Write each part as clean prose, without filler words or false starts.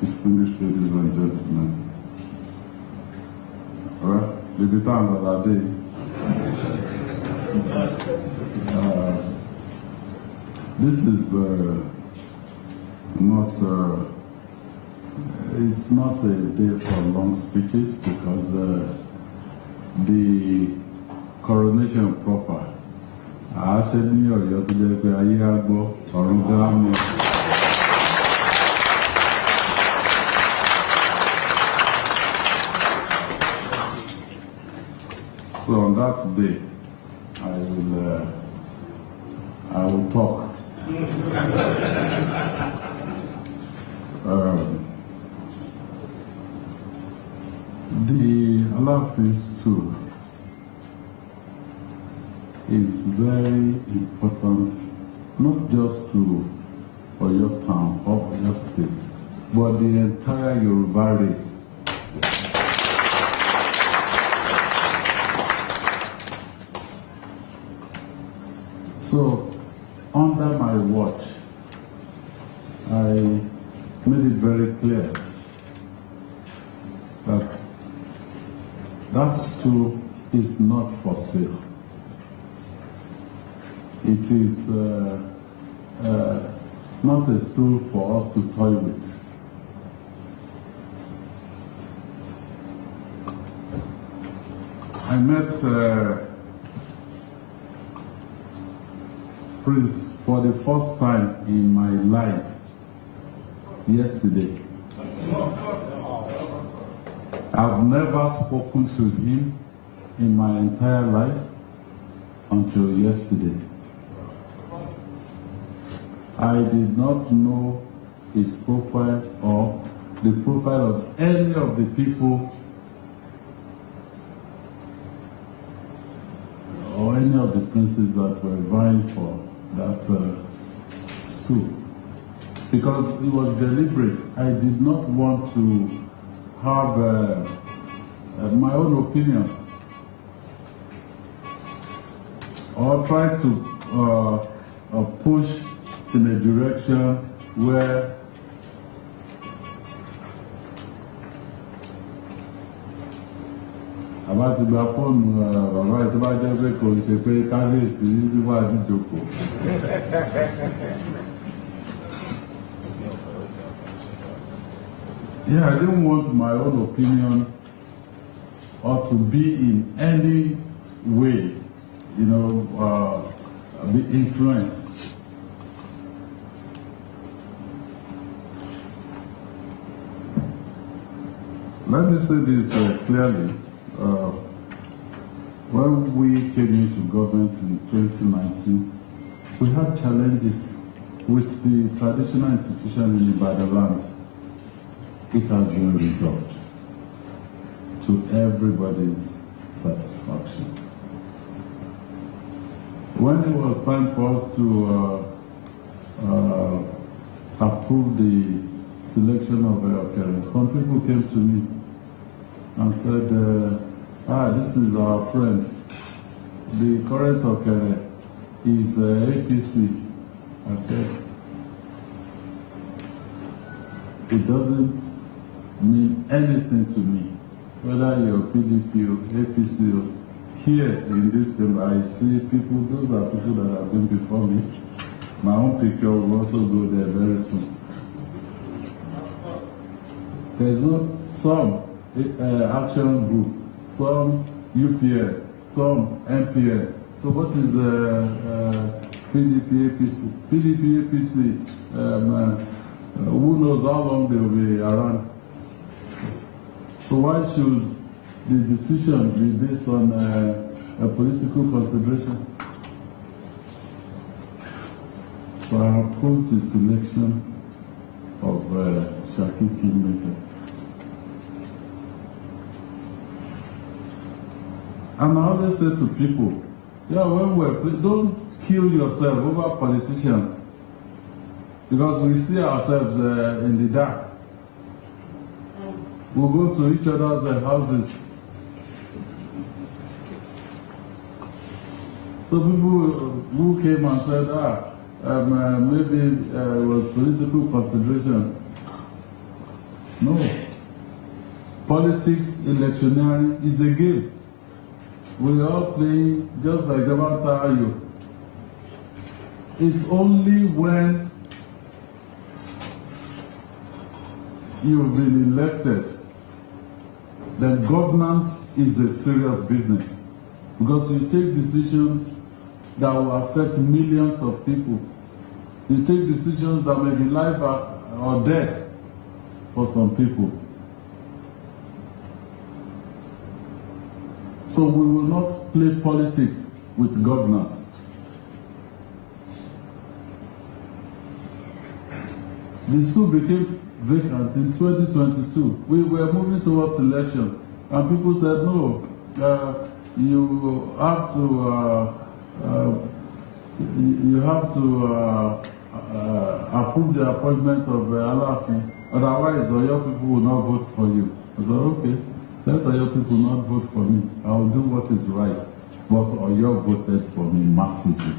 distinguished ladies and gentlemen. Well, the return of that day. This is it's not a day for long speeches because the coronation proper. Actually, Ọ̀yọ́ tó jẹ́ pé ayé á gbọ́ ọ̀run gírámù. So on that day, I will talk. The Alaafin stool is very important, not just to Oyo town or Oyo state, but the entire Yoruba race. So, under my watch, I made it very clear that that stool is not for sale. It is not a stool for us to toy with. I met Prince for the first time in my life yesterday. I've never spoken to him in my entire life until yesterday. I did not know his profile or the profile of any of the people or any of the princes that were vying for that stool. Because it was deliberate. I did not want to have my own opinion or try to push in a direction where àbá ti gba fóònù bàbá ẹ̀ tó bá jẹ́ pé kò ṣe pé kábíyèsí wà dídòkò. Yeah, I didn't want my own opinion or to be in any way, be influenced. Let me say this clearly. When we came into government in 2019, we had challenges with the traditional institution in Ibadan. It has been resolved to everybody's satisfaction. When it was time for us to approve the selection of Okere, some people came to me and said, this is our friend. The current Okere is APC. I said, it doesn't mean anything to me, whether you're PDP or APC or here in this chamber. I see people, those are people that have been before me. My own picture will also go there very soon. There's some action group, some UPL, some MPL. So what is PDP, APC? PDP, APC, who knows how long they will be around? So why should the decision be based on a political consideration? So I approved the selection of Shaki Kingmakers. And I always say to people, don't kill yourself over politicians, because we see ourselves in the dark. We go to each other's houses. So people who came and said, maybe it was political consideration. No. Politics, electioneering is a game. We are all playing just like the Ayo. It's only when you've been elected that governance is a serious business. Because you take decisions that will affect millions of people. You take decisions that may be life or death for some people. So we will not play politics with governance. The school became vacant in 2022. We were moving towards election, and people said, no, you have to approve the appointment of Alaafin, otherwise your people will not vote for you. I said, okay, let your people not vote for me. I will do what is right. But Oyo voted for me massively.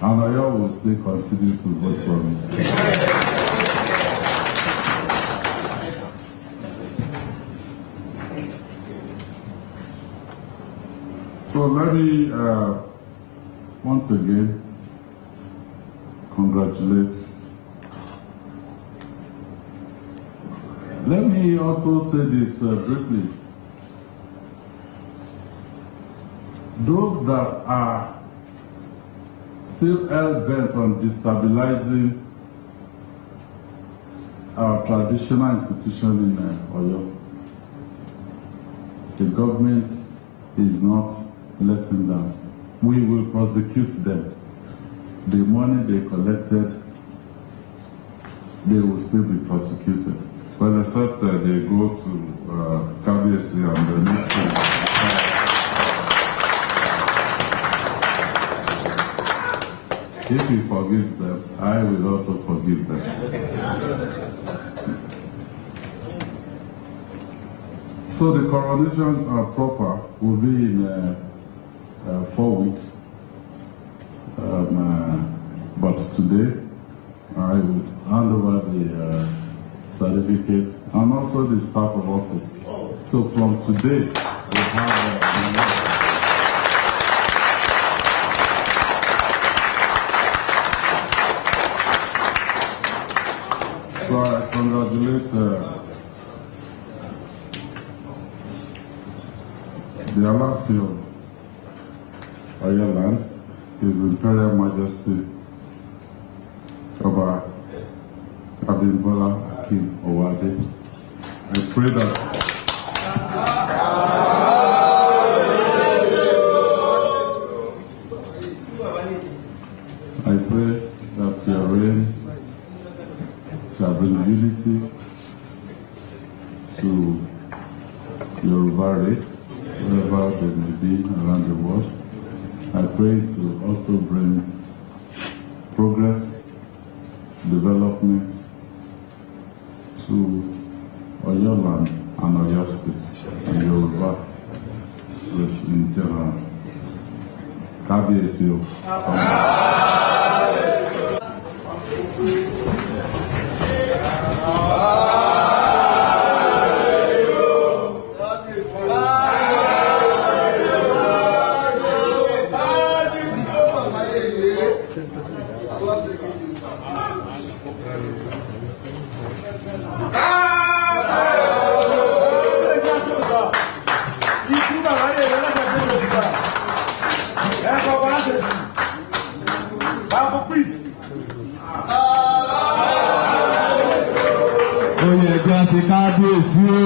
And Oyo will still continue to vote for me. So let me once again congratulate. Let me also say this briefly. Those that are still hell-bent on destabilizing our traditional institution in Oyo, the government is not letting them. We will prosecute them. The money they collected, they will still be prosecuted. Well, except they go to KBC and the next If he forgives them, I will also forgive them. So the coronation proper will be in 4 weeks. But today, I will hand over the certificate and also the staff of office. So from today, we have so I congratulate the Alaafin of Yorubaland, His Imperial Majesty Oba Abimbola Akin Owade. I pray that your reign shall bring unity to Yoruba race, wherever they may be around the world. I pray to also bring progress, development to Oyo land and Oyo state and Yoruba race in general. KBC. Oyè ẹ̀jẹ̀ ṣe kábíyèsí o.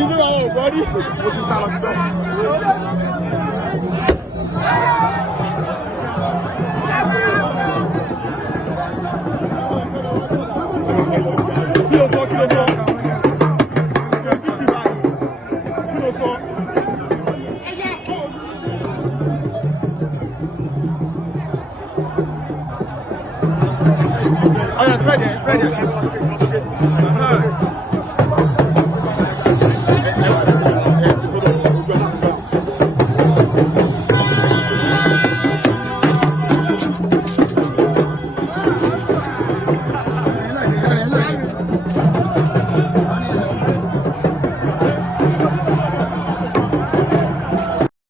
Inú àwọn ògbọ́n rí. Mo ti sá lọ sí bẹ́ẹ̀. Kí ló sọ? Kí ló sọ? Kí ló sọ? Oh, yeah, spread it, spread it.